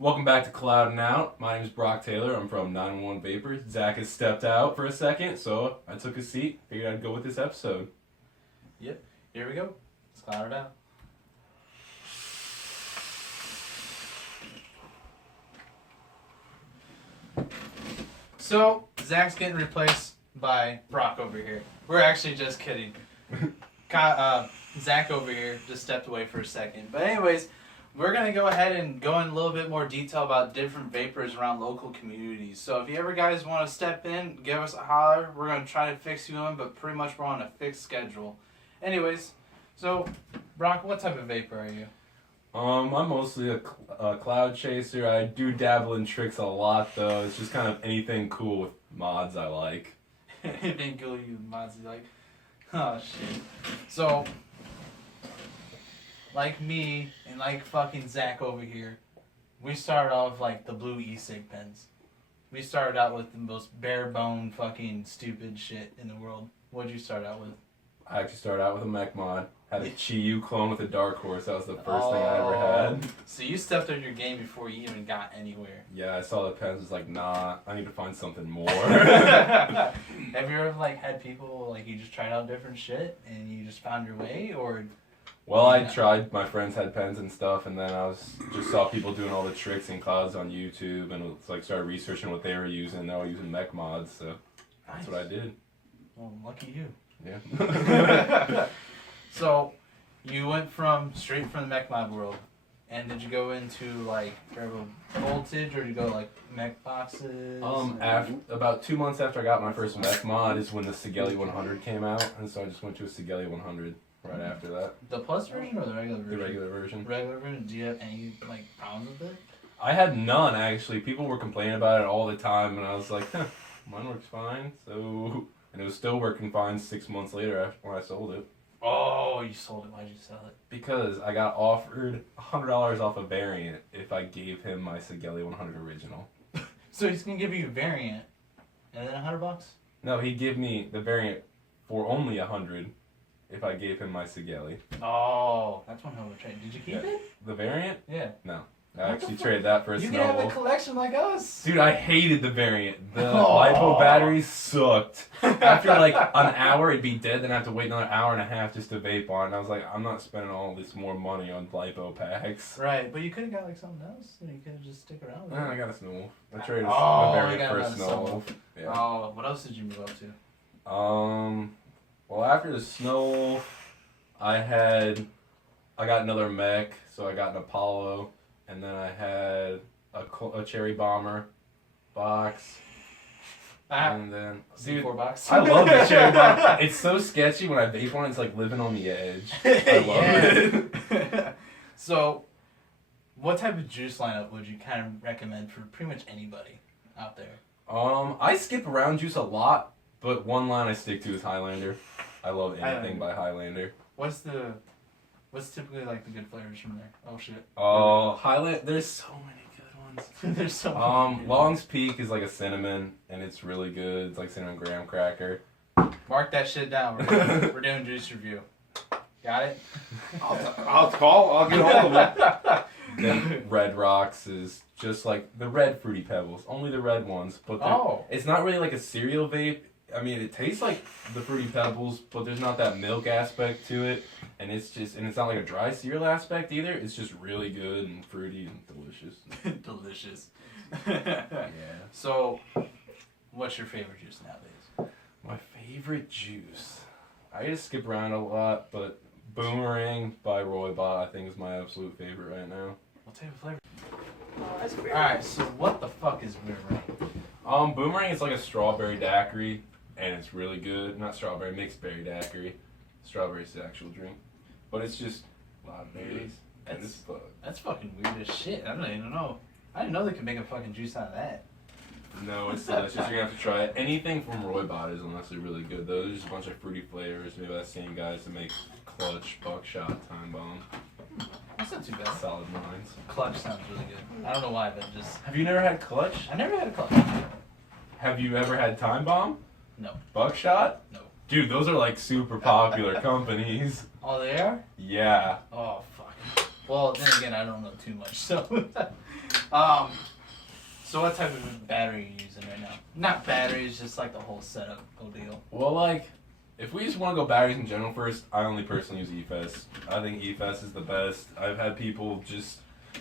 Welcome back to CloudingOut. My name is Brock Taylor. I'm from 911 Vapors. Zach has stepped out for a second, so I took a seat. Figured I'd go with this episode. Yep, here we go. Let's cloud it out. So, Zach's getting replaced by Brock over here. We're actually just kidding. Zach over here just stepped away for a second. But anyways, we're going to go ahead and go in a little bit more detail about different vapors around local communities. So if you ever guys want to step in, give us a holler. We're going to try to fix you in, but pretty much we're on a fixed schedule. Anyways, so Brock, what type of vapor are you? I'm mostly a cloud chaser. I do dabble in tricks a lot, though. It's just kind of anything cool with mods I like. Anything cool you mods you like? Oh, shit. So, like me and like fucking Zach over here, we started off like the blue e-cig pens. We started out with the most bare bone fucking stupid shit in the world. What'd you start out with? I actually started out with a mech mod. Had a Chi-Yu clone with a Dark Horse. That was the first thing I ever had. So you stepped on your game before you even got anywhere. Yeah, I saw the pens. Was like, nah, I need to find something more. Have you ever like had people like you just tried out different shit and you just found your way, or? Well, I tried. My friends had pens and stuff, and then I just saw people doing all the tricks and clouds on YouTube, and it's like started researching what they were using. They were using mech mods, so that's what I did. Well, lucky you. Yeah. So, you went straight from the mech mod world, and did you go into like variable voltage, or did you go like mech boxes? About 2 months after I got my first mech mod is when the Sigelli 100 came out, and so I just went to a Sigelli 100 right after that. The plus version or the regular version? The regular version. Regular version. Do you have any like problems with it? I had none actually. People were complaining about it all the time, and I was like, mine works fine. So, and it was still working fine 6 months later after when I sold it. Oh, you sold it. Why'd you sell it? Because I got offered $100 off a variant if I gave him my Sigelli 100 original. So he's gonna give you a variant, and then $100? No, he'd give me the variant for only $100 if I gave him my Sigelli. Oh, that's one hell of a trade. Did you keep it? The variant? Yeah. No. I actually traded that for a You Snow can have a Wolf. collection like us. Dude, I hated the variant. The LiPo batteries sucked. After like an hour, it'd be dead. Then I have to wait another hour and a half just to vape on it. And I was like, I'm not spending all this more money on LiPo packs. Right, but you could have got like something else. You could have just stick around with it. I got a Snow Wolf. I traded you the variant got for a another Snow Wolf. Yeah. Oh, what else did you move up to? Well, after the Snow Wolf, I got another mech, so I got an Apollo. And then I had a Cherry Bomber box. And then, dude, C4 box. I love the Cherry Bomber. It's so sketchy when I vape on it. It's like living on the edge. I love it. So, what type of juice lineup would you kind of recommend for pretty much anybody out there? I skip around juice a lot, but one line I stick to is Highlander. I love anything by Highlander. What's typically like the good flavors from there? Oh shit. Oh, Highlander. There's so many good ones. There's so many. Long's Peak is like a cinnamon, and it's really good. It's like cinnamon graham cracker. Mark that shit down. We're doing juice review. Got it? I'll get hold of it. Then Red Rocks is just like the red Fruity Pebbles. Only the red ones. But it's not really like a cereal vape. I mean, it tastes like the Fruity Pebbles, but there's not that milk aspect to it. And it's not like a dry cereal aspect either. It's just really good and fruity and delicious. Delicious. Yeah. So, what's your favorite juice nowadays? My favorite juice. I just skip around a lot, but Boomerang by Roybot I think is my absolute favorite right now. What type of flavor? Alright, so what the fuck is Boomerang? Boomerang is like a strawberry daiquiri, and it's really good. Not strawberry, mixed berry daiquiri. Strawberry's the actual drink. But it's just a lot of berries. That's fucking weird as shit. I don't even know. I didn't know they could make a fucking juice out of that. No, it's delicious. You're gonna have to try it. Anything from Roybot is honestly really good though. There's just a bunch of fruity flavors. Maybe that same guys to make Clutch, Buckshot, Time Bomb. That's not too bad. Solid lines. Clutch sounds really good. I don't know why, but just... Have you never had Clutch? I never had a Clutch. Have you ever had Time Bomb? No. Buckshot? No. Dude, those are like super popular companies. Oh, they are? Yeah. Oh, fuck. Well, then again, I don't know too much, so... So what type of battery are you using right now? Not batteries, just like the whole setup, whole deal. Well, like, if we just want to go batteries in general first, I only personally use EFES. I think EFES is the best. I've had people just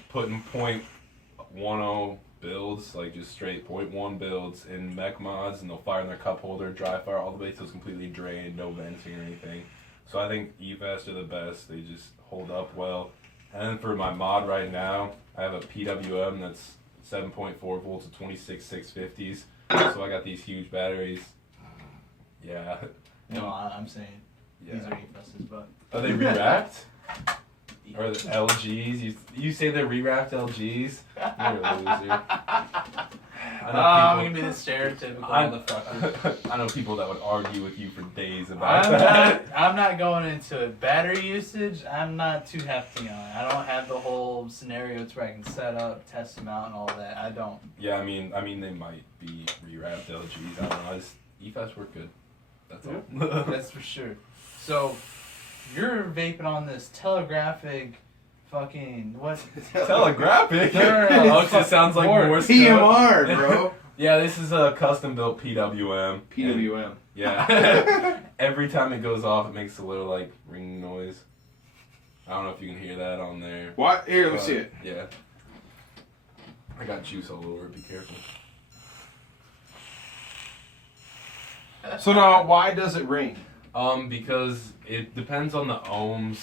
put in .10 builds, like just straight .1 builds in mech mods, and they'll fire in their cup holder, dry fire all the way till it's completely drained, no venting or anything. So I think EFES are the best. They just hold up well. And then for my mod right now, I have a PWM that's 7.4 volts at 26,650s. So I got these huge batteries. Yeah. No, I'm saying yeah. these are EFESs, but... Are they re-wrapped? Or the LGs? You say they're re-wrapped LGs? You're a loser. I'm going to be the stereotypical motherfucker. I know people that would argue with you for days about that. I'm not going into battery usage. I'm not too hefty on it. I don't have the whole scenario to where I can set up, test them out, and all that. I don't. Yeah, I mean they might be re-wrapped LGs. I don't know. EFES work good. That's all. That's for sure. So, you're vaping on this telegraphic fucking what? Telegraphic? Oh, it just sounds like Morse code. PMR, bro. Yeah, this is a custom built PWM. PWM. Yeah. Every time it goes off, it makes a little like ringing noise. I don't know if you can hear that on there. What? Here, let me see it. Yeah. I got juice all over it. Be careful. So now, why does it ring? Because it depends on the ohms,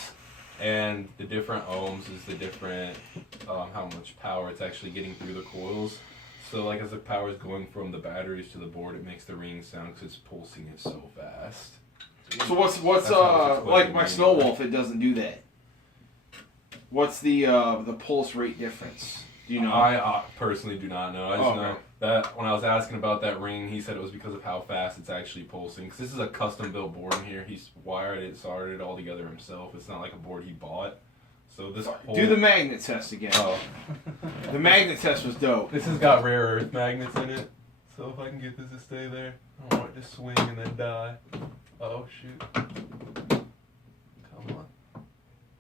and the different ohms is the different how much power it's actually getting through the coils. So like as the power is going from the batteries to the board, it makes the ringing sound because it's pulsing it so fast. So what's like my Snow Wolf? It doesn't do that. What's the pulse rate difference? Do you know? I personally do not know. I just know that when I was asking about that ring, he said it was because of how fast it's actually pulsing. Because this is a custom built board in here. He's wired it, soldered it all together himself. It's not like a board he bought. So this whole... Do the magnet test again. Oh. The magnet test was dope. This has got rare earth magnets in it. So if I can get this to stay there, I don't want it to swing and then die. Oh shoot. Come on.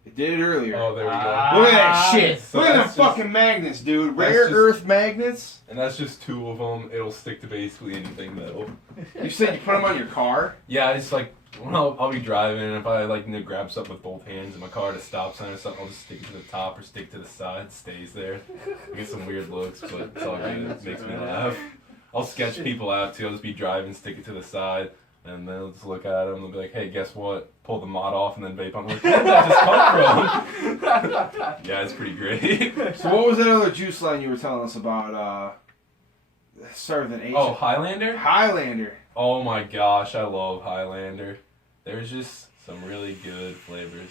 It did it earlier. Oh, there we go. Look at that shit. So Look at them fucking magnets, dude. Rare earth magnets. And that's just 2 of them. It'll stick to basically anything metal. You said you put them on your car? Yeah, it's like, when I'll be driving, and if I like need to grab something with both hands in my car at a stop sign or something, I'll just stick it to the top or stick to the side. It stays there. I get some weird looks, but it's all good. It makes me laugh. I'll sketch people out too. I'll just be driving, stick it to the side, and then I'll just look at them. They'll be like, "Hey, guess what?" Pull the mod off and then vape. I'm like, "Where did that just come from?" Yeah, it's pretty great. So what was that other juice line you were telling us about? Started with an H. Oh, Highlander. Highlander. Oh my gosh, I love Highlander. There's just some really good flavors.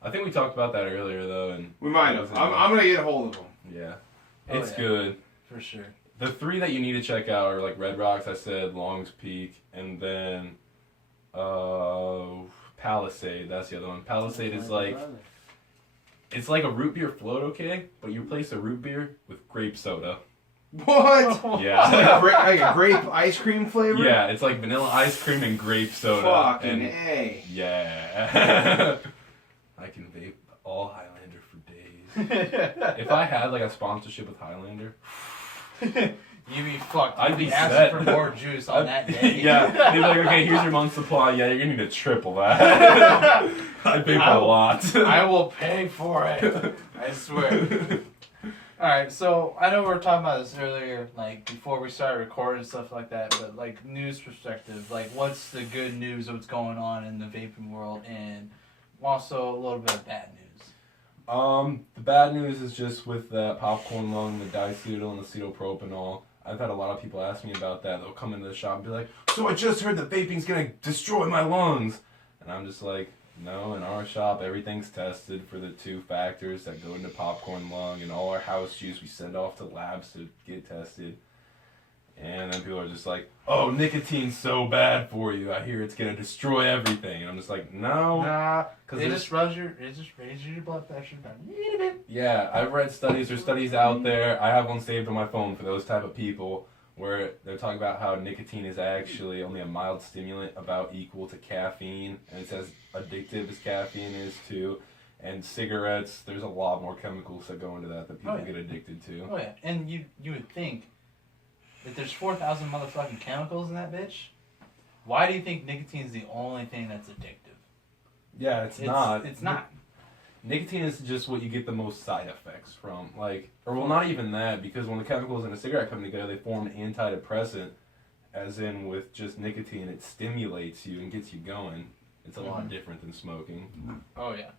I think we talked about that earlier though, and we might have. I'm gonna get a hold of them. Yeah, it's good for sure. The 3 that you need to check out are like Red Rocks, I said, Long's Peak, and then Palisade. That's the other one. Palisade is like, it's like a root beer float, okay, but you replace a root beer with grape soda. What? Yeah. Like a grape ice cream flavor? Yeah, it's like vanilla ice cream and grape soda. Fucking A. Yeah. I can vape all Highlander for days. If I had like a sponsorship with Highlander, you'd be fucked. I'd be asking set. for more juice on that day. Yeah, they'd be like, okay, here's your month's supply. Yeah, you're gonna need to triple that. I vape a lot. I will pay for it. I swear. Alright, so I know we were talking about this earlier, like before we started recording and stuff like that, but like news perspective, like what's the good news of what's going on in the vaping world, and also a little bit of bad news. The bad news is just with the popcorn lung, the diacetyl and the acetopropanol. I've had a lot of people ask me about that. They'll come into the shop and be like, "So I just heard that vaping's gonna destroy my lungs," and I'm just like, no, in our shop, everything's tested for the 2 factors that go into popcorn lung, and all our house juice we send off to labs to get tested. And then people are just like, "Oh, nicotine's so bad for you. I hear it's gonna destroy everything." And I'm just like, no. Nah, it just raises your blood pressure down a little bit. Yeah, I've read studies. There's studies out there. I have one saved on my phone for those type of people, where they're talking about how nicotine is actually only a mild stimulant, about equal to caffeine, and it's as addictive as caffeine is too. And cigarettes, there's a lot more chemicals that go into that people get addicted to. Oh yeah, and you would think that there's 4,000 motherfucking chemicals in that bitch. Why do you think nicotine is the only thing that's addictive? Yeah, it's not. It's not. Nicotine is just what you get the most side effects from. Like, or well, not even that, because when the chemicals in a cigarette come together, they form an antidepressant. As in with just nicotine, it stimulates you and gets you going. It's a lot different than smoking. Oh yeah.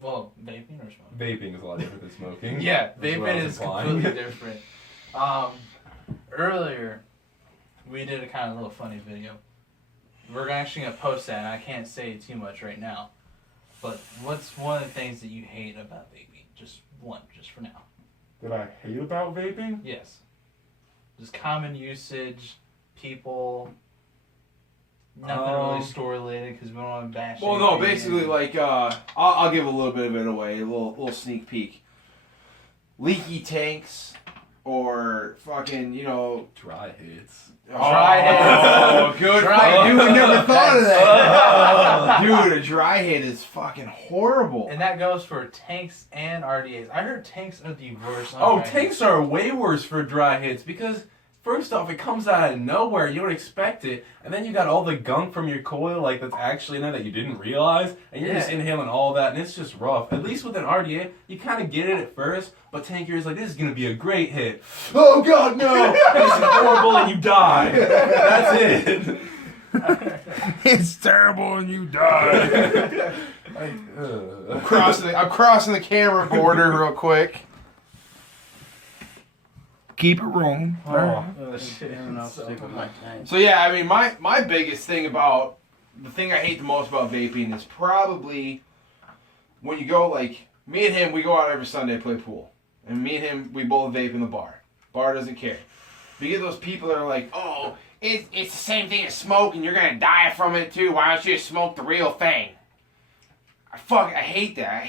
Well, vaping or smoking? Vaping is a lot different than smoking. Yeah, vaping is completely different. Earlier, we did a kind of little funny video. We're actually going to post that, and I can't say too much right now. But what's one of the things that you hate about vaping? Just one, just for now. That I hate about vaping? Yes. Just common usage, people... Nothing really store related because we don't want to bash. Well, no, basically, like, I'll give a little bit of it away, a little sneak peek. Leaky tanks, or fucking, dry hits. Dry hits. Oh, good. I never thought of that. Dude, a dry hit is fucking horrible. And that goes for tanks and RDAs. I heard tanks are the worst. Tanks are way worse for dry hits because. First off, it comes out of nowhere. You don't expect it. And then you got all the gunk from your coil, like, that's actually in there that you didn't realize. And you're just inhaling all that, and it's just rough. At least with an RDA, you kind of get it at first, but tanker's like, this is going to be a great hit. Oh, God, no! This is horrible, and you die. That's it. It's terrible, and you die. I'm crossing the camera border real quick. Keep it rolling. Oh shit. So yeah, I mean, my biggest thing about the thing I hate the most about vaping is probably when you go, like, me and him, we go out every Sunday to play pool, and me and him, we both vape in the bar. Bar doesn't care. You get those people that are like, oh, it's the same thing as smoke, and you're gonna die from it too. Why don't you just smoke the real thing? I hate that.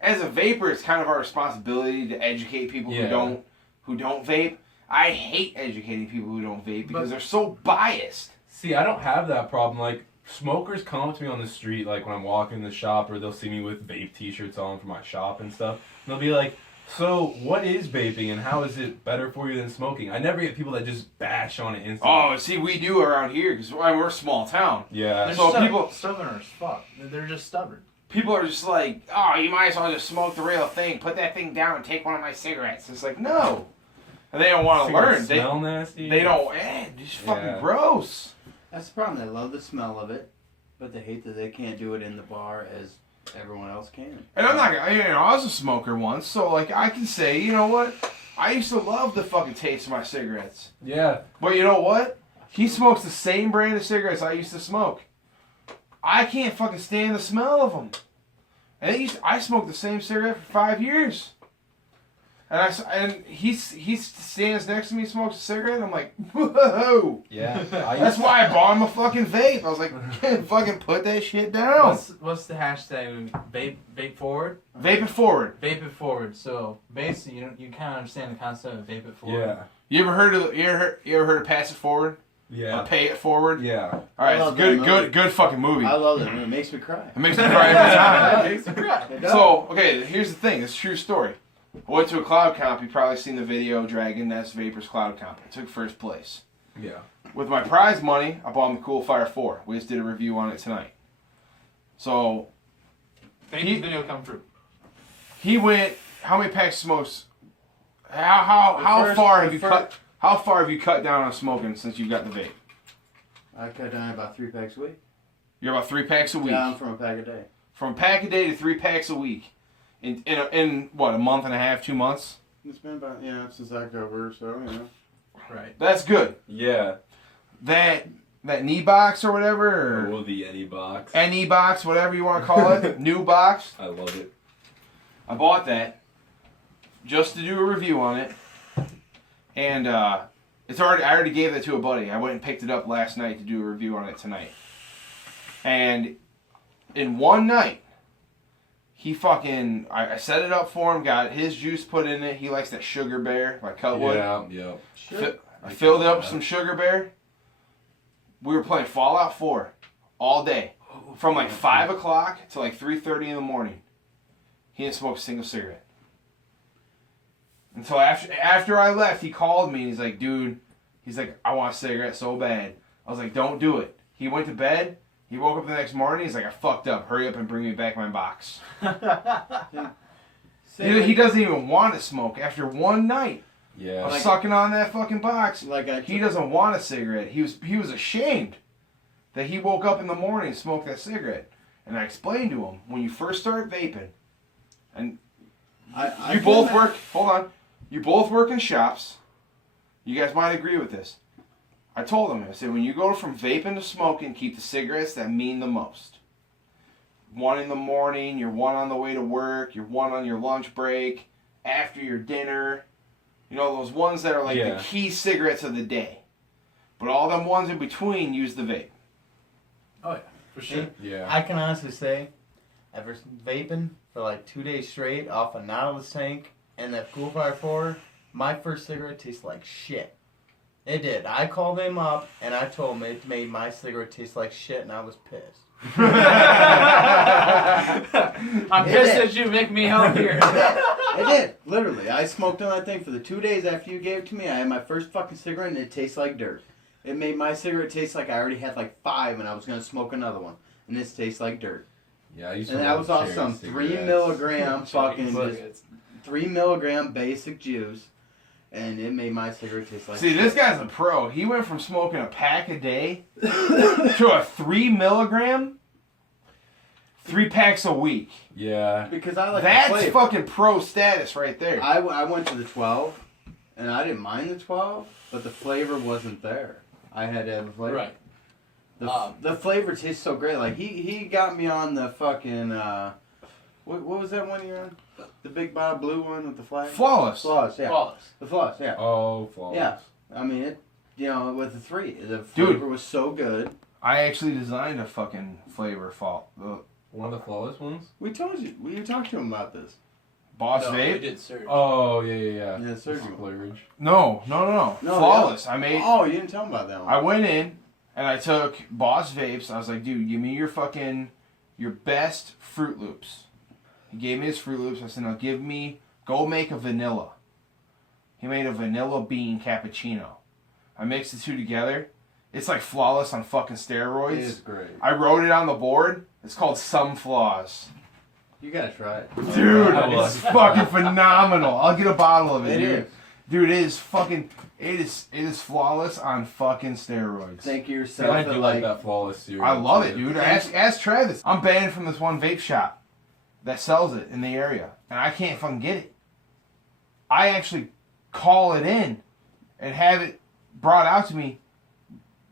As a vapor, it's kind of our responsibility to educate people who don't vape. I hate educating people who don't vape because they're so biased. See, I don't have that problem. Like, smokers come up to me on the street, like, when I'm walking in the shop, or they'll see me with vape t-shirts on for my shop and stuff. And they'll be like, so, what is vaping, and how is it better for you than smoking? I never get people that just bash on it instantly. Oh, see, we do around here, because we're a small town. Yeah. They're so people stubborn as fuck. They're just stubborn. People are just like, oh, you might as well just smoke the real thing. Put that thing down and take one of my cigarettes. It's like, no. And they don't want to learn. They smell nasty. They don't. It's fucking gross. That's the problem. They love the smell of it, but they hate that they can't do it in the bar as everyone else can. And I'm not. I was a smoker once, so like I can say, you know what? I used to love the fucking taste of my cigarettes. Yeah. But you know what? He smokes the same brand of cigarettes I used to smoke. I can't fucking stand the smell of them. And I smoked the same cigarette for 5 years. And he stands next to me, smokes a cigarette, and I'm like, whoa. Yeah. That's why I bought him a fucking vape. I was like, fucking put that shit down. What's the hashtag? Vape forward? Vape it forward. Vape it forward. So basically, you kind of understand the concept of vape it forward. Yeah. You ever heard of pass it forward? Yeah. Or pay it forward? Yeah. All right, it's good fucking movie. I love it. It makes me cry. It makes me cry every time. It makes me cry. So, okay, here's the thing. It's a true story. I went to a cloud comp. You've probably seen the video, Dragon Nest Vapors Cloud Comp. I took first place. Yeah. With my prize money, I bought him the Cool Fire 4. We just did a review on it tonight. So, video come through. He went. How many packs of smokes? How far have you cut down on smoking since you got the vape? I cut down about 3 packs a week. You're about 3 packs a week. Down from a pack a day. From a pack a day to 3 packs a week. In what, a month and a half, 2 months? It's been about, since October or so, Right. That's good. Yeah. That knee box or whatever? Or the Any box. Any box, whatever you want to call it. New box. I love it. I bought that just to do a review on it. And I already gave that to a buddy. I went and picked it up last night to do a review on it tonight. And in one night, I set it up for him, got his juice put in it. He likes that Sugar Bear, like Cutwood. Yeah. I filled it up with some Sugar Bear. We were playing Fallout 4 all day. From like 5 o'clock to like 3:30 in the morning. He didn't smoke a single cigarette. Until after I left, he called me and he's like, dude, I want a cigarette so bad. I was like, don't do it. He went to bed. He woke up the next morning. He's like, I fucked up. Hurry up and bring me back my box. He doesn't even want to smoke after one night. Yeah. Of sucking on that fucking box. He doesn't want a cigarette. He was ashamed that he woke up in the morning and smoked that cigarette. And I explained to him, when you first start vaping, and you both work, hold on, you both work in shops. You guys might agree with this. I told him, I said, when you go from vaping to smoking, keep the cigarettes that mean the most. One in the morning, you're one on the way to work, you're one on your lunch break, after your dinner. You know, those ones that are like the key cigarettes of the day. But all them ones in between, use the vape. Oh, yeah, for sure. Yeah. I can honestly say, ever vaping for like 2 days straight off a Nautilus tank and that Cool Fire 4, my first cigarette tastes like shit. It did. I called him up and I told him it made my cigarette taste like shit and I was pissed. I'm pissed that you make me help here. It did. Literally. I smoked on that thing for the 2 days after you gave it to me. I had my first fucking cigarette and it tastes like dirt. It made my cigarette taste like I already had like 5 and I was going to smoke another one. And this tastes like dirt. Yeah, I used to. And that was off some 3 milligram fucking, 3 milligram basic juice. And it made my cigarette taste like See, shit. this guy's a pro. He went from smoking a pack a day to a 3 milligram, 3 packs a week. Yeah. Because I like That's fucking pro status right there. I went to the 12, and I didn't mind the 12, but the flavor wasn't there. I had to have a flavor. Right. The flavor tastes so great. Like, he got me on the fucking, what was that one you're on? The big bottle blue one with the flag? Flawless. Flawless, yeah. Flawless. The Flawless, yeah. Oh, flawless. Yeah. I mean, it, with the 3, the flavor was so good. I actually designed a fucking flavor One of the flawless ones? We told you. You talked to him about this. Boss No, Vape? we did Surge. Oh, yeah. Yeah, surgery. Splurge. No. Flawless. Yeah. I made. Oh, you didn't tell him about that one. I went in and I took Boss Vapes. I was like, dude, give me your best Fruit Loops. He gave me his Fruit Loops. I said, now go make a vanilla. He made a vanilla bean cappuccino. I mixed the two together. It's like Flawless on fucking steroids. It is great. I wrote it on the board. It's called Some Flaws. You gotta try it. Dude, it's fucking phenomenal. I'll get a bottle of it, It dude. is. Dude, it is Flawless on fucking steroids. Thank you Yeah, yourself. I do like that flawless cereal. I love it, too. dude. Ask Travis. I'm banned from this one vape shop that sells it in the area, and I can't fucking get it. I actually call it in and have it brought out to me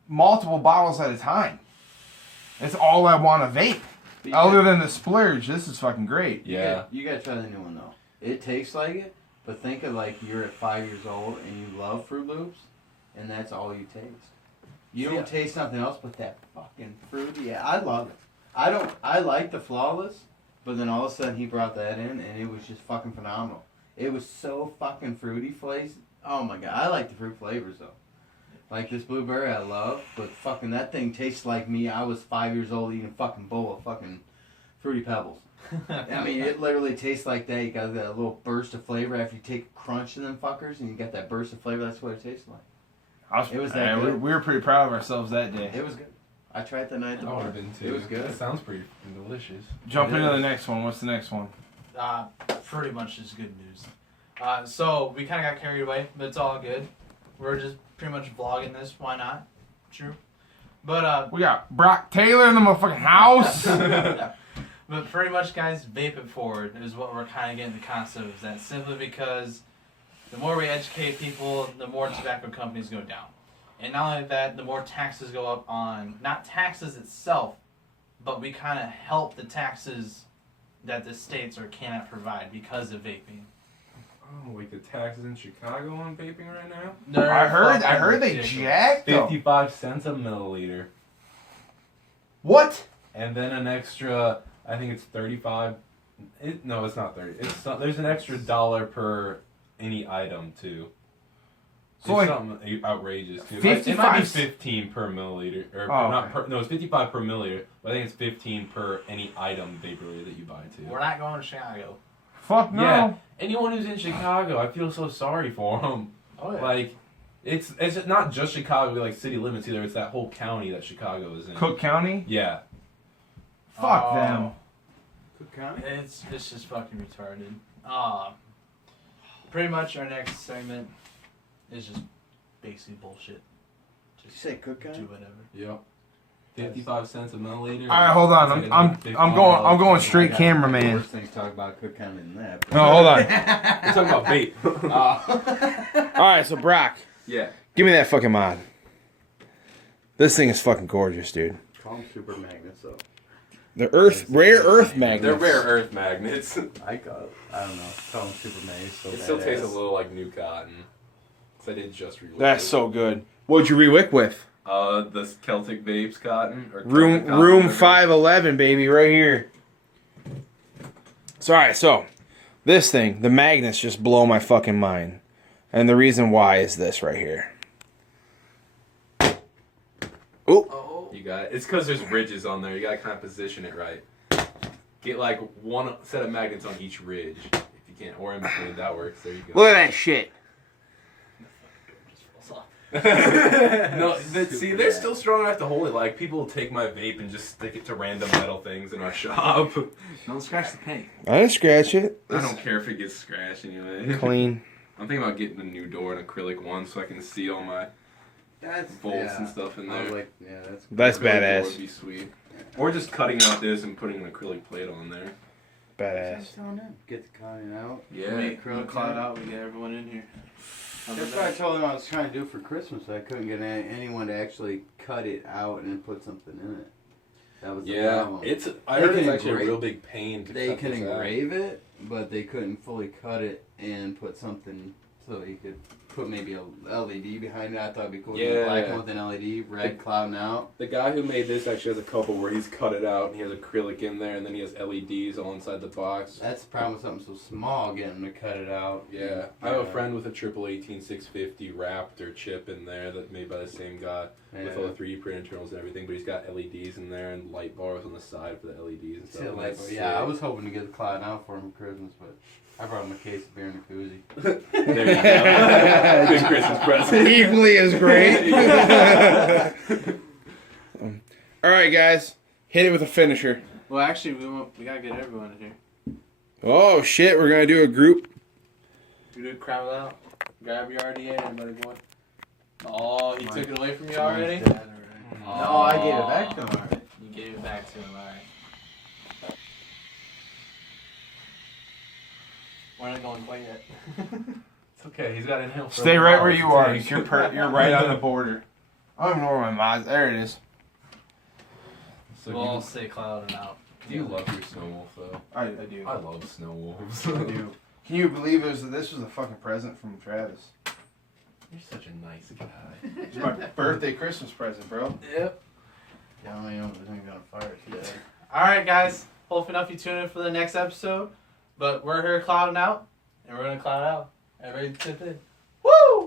multiple bottles at a time. That's all I want to vape. Other than the Splurge, this is fucking great. Yeah. You gotta try the new one though. It tastes like it, but think of like you're at 5 years old and you love Fruit Loops, and that's all you taste. You don't taste something else but that fucking fruity. Yeah, I love it. I like the Flawless, but then all of a sudden he brought that in and it was just fucking phenomenal. It was so fucking fruity flavors. Oh my god, I like the fruit flavors though. Like this blueberry I love, but fucking that thing tastes like me. I was 5 years old eating a fucking bowl of fucking Fruity Pebbles. I mean, it literally tastes like that. You got that little burst of flavor after you take a crunch of them fuckers, and you got that burst of flavor. That's what it tastes like. It was that good. We were pretty proud of ourselves that day. It was good. I tried that night at the I would bar. have been too. It was good. That sounds pretty delicious. Jump into the next one. What's the next one? Pretty much just good news. So we kind of got carried away, but it's all good. We're just pretty much vlogging this. Why not? True. But We got Brock Taylor in the motherfucking house. but pretty much, guys, vape it forward is what we're kind of getting the concept of that. Simply because the more we educate people, the more tobacco companies go down. And not only that, the more taxes go up on, not taxes itself, but we kind of help the taxes that the states cannot provide because of vaping. Oh, wait, the taxes in Chicago on vaping right now? I heard they jacked them. 55 cents a milliliter. What? And then an extra, I think it's 35. No, it's not 30. There's an extra $1 per any item, too. So It's like something outrageous, too. 55 It might be 15 per milliliter. Or not per, no, it's 55 per milliliter. But I think it's 15 per any item vapor that you buy, too. We're not going to Chicago. Fuck no. Yeah. Anyone who's in Chicago, I feel so sorry for them. Oh yeah. Like, it's not just Chicago, like city limits either. It's that whole county that Chicago is in. Cook County? Yeah. Fuck them. Cook County? It's just fucking retarded. Pretty much our next segment is just basically bullshit. Did you say Cook County? Do whatever. Yep. 55 cents a milliliter. All right, hold on. I'm going straight cameraman. Worst things to talk about Cook County than that. No, hold on. We're talking about vape. All right, so Brock, Yeah. give me that fucking mod. This thing is fucking gorgeous, dude. Call them super magnets, though. The rare earth magnets. They're rare earth magnets. I don't know. Call them super magnets. So It still tastes a little like new cotton. Cause I did just rewick. That's so good. What'd you rewick with? The Celtic Vapes cotton. Or Room Celtic cotton, whatever. 511, baby, right here. So, all right, so this thing, the magnets just blow my fucking mind. And the reason why is this right here. Oh. You got it. It's because there's ridges on there. You gotta kind of position it right. Get like one set of magnets on each ridge. If you can't, or in between, that works. There you go. Look at that shit. No, see, they're still strong enough to hold it. Like, people will take my vape and just stick it to random metal things in our shop. Don't scratch the paint. I didn't scratch it. I don't care if it gets scratched anyway. Clean. I'm thinking about getting a new door, an acrylic one, so I can see all my bolts and stuff in there. That's Acrylic door badass. would be sweet. Or just cutting out this and putting an acrylic plate on there. Badass. Get the cotton out. Yeah. Make cloud out. We get everyone in here. That's what I told him I was trying to do for Christmas. I couldn't get anyone to actually cut it out and put something in it. That was the problem. I heard it's actually a real big pain to They cut can this out. engrave it, but they couldn't fully cut it and put something so you could put maybe a LED behind it. I thought it'd be cool. Yeah. Black one with an LED, red clouding out. The guy who made this actually has a couple where he's cut it out and he has acrylic in there and then he has LEDs all inside the box. That's the problem with something so small, getting them to cut it out. Yeah. I have a friend with a triple 18650 Raptor chip in there that's made by the same guy with all the 3D print internals and everything, but he's got LEDs in there and light bars on the side for the LEDs and stuff. Yeah, I was hoping to get the cloud out for him for Christmas, but I brought him a case of beer and a koozie. There you go. Big Christmas present. Equally as great. All right, guys. Hit it with a finisher. Well, actually, we gotta get everyone in here. Oh, shit. We're going to do a group. You do crowd out. Grab your RDA, everybody, boy. Oh, he took it away from you already? No, I gave it back to him already. You gave it back to him, alright. We're not going quite yet. It's okay. He's got inhale. Stay right where you are. You're right on the border. I don't know where my mod's. There it is. So We'll all stay clouding out. do you love your snow wolf though? I do. I love snow wolves. I do. Can you believe this was a fucking present from Travis? You're such a nice guy. It's my birthday Christmas present, bro. Yep. Yeah, I am gonna fire it today. Alright, guys. Hopefully enough you tune in for the next episode. But we're here clouding out, and we're gonna cloud out. Everybody tip in. Woo!